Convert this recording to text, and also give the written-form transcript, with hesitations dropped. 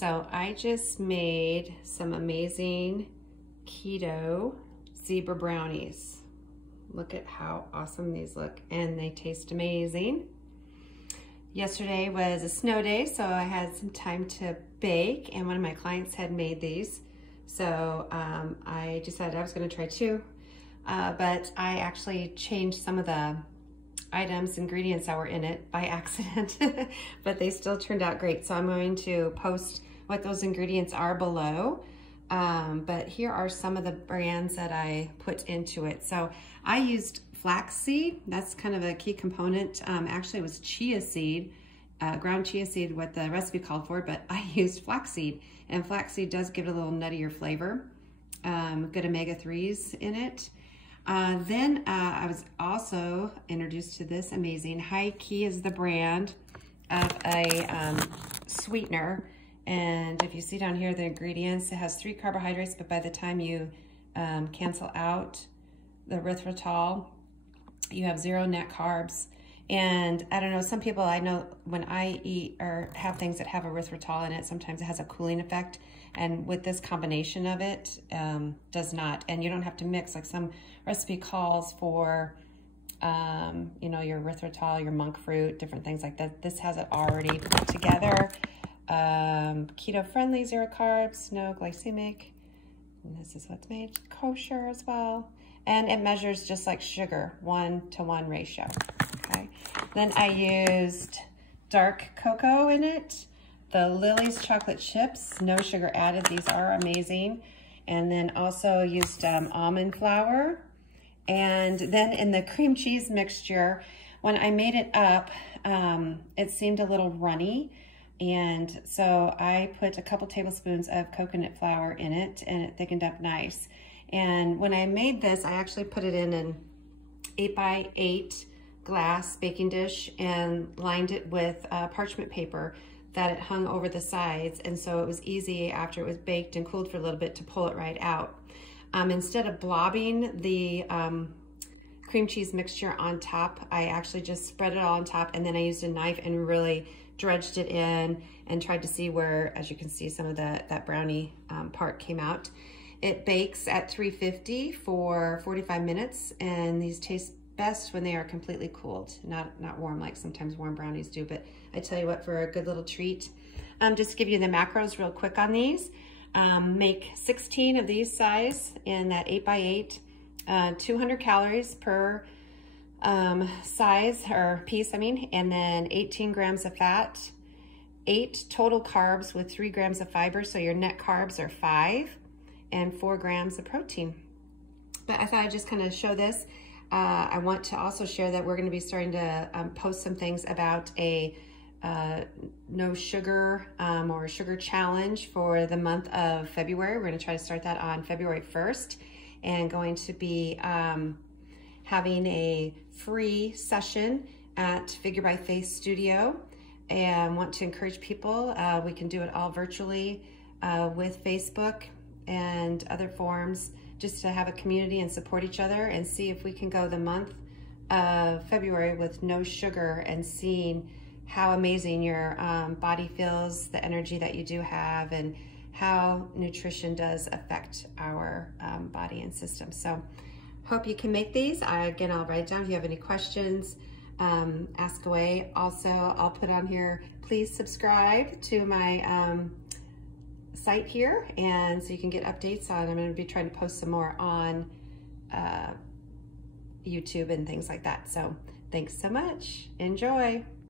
So I just made some amazing keto zebra brownies. Look at how awesome these look, and they taste amazing. Yesterday was a snow day, so I had some time to bake, and one of my clients had made these. So I decided I was gonna try two, but I actually changed some of the ingredients that were in it by accident, but they still turned out great. So I'm going to post what those ingredients are below. But here are some of the brands that I put into it. So I used flaxseed. That's kind of a key component. Actually, it was chia seed, ground chia seed, what the recipe called for, but I used flaxseed, and flaxseed does give it a little nuttier flavor. Good omega-3s in it. Then I was also introduced to this amazing High Key is the brand of a sweetener. And if you see down here the ingredients, it has 3 carbohydrates, but by the time you cancel out the erythritol, you have 0 net carbs. And I don't know, some people I know when I eat or have things that have erythritol in it, sometimes it has a cooling effect. And with this combination of it, does not. And you don't have to mix, like some recipe calls for, you know, your erythritol, your monk fruit, different things like that. This has it already put together. Keto friendly, 0 carbs, no glycemic. And this is what's made kosher as well. And it measures just like sugar, 1-to-1 ratio, okay? Then I used dark cocoa in it. The Lily's chocolate chips, no sugar added. These are amazing. And then also used almond flour. And then in the cream cheese mixture, when I made it up, it seemed a little runny. And so I put a couple tablespoons of coconut flour in it, and it thickened up nice. And when I made this, I actually put it in an 8x8 glass baking dish and lined it with parchment paper that it hung over the sides. And so it was easy after it was baked and cooled for a little bit to pull it right out. Instead of blobbing the cream cheese mixture on top, I actually just spread it all on top, and then I used a knife and really dredged it in and tried to see where, as you can see, some of that brownie part came out. It bakes at 350 for 45 minutes, and these taste best when they are completely cooled, not warm like sometimes warm brownies do. But I tell you what, for a good little treat. Just to give you the macros real quick on these. Make 16 of these size in that 8x8, 200 calories per size or piece, I mean, and then 18 grams of fat, 8 total carbs with 3 grams of fiber, so your net carbs are 5, and 4 grams of protein. But I thought I'd just kind of show this. I want to also share that we're going to be starting to post some things about a no sugar or sugar challenge for the month of February. We're going to try to start that on February 1st, and going to be having a free session at Figure by Faith Studio, and want to encourage people. We can do it all virtually with Facebook and other forms, just to have a community and support each other, and see if we can go the month of February with no sugar and seeing how amazing your body feels, the energy that you do have, and how nutrition does affect our body and system. So hope you can make these. Again, I'll write down if you have any questions, ask away. Also, I'll put on here, please subscribe to my site here, and so you can get updates on. I'm going to be trying to post some more on YouTube and things like that. So thanks so much. Enjoy.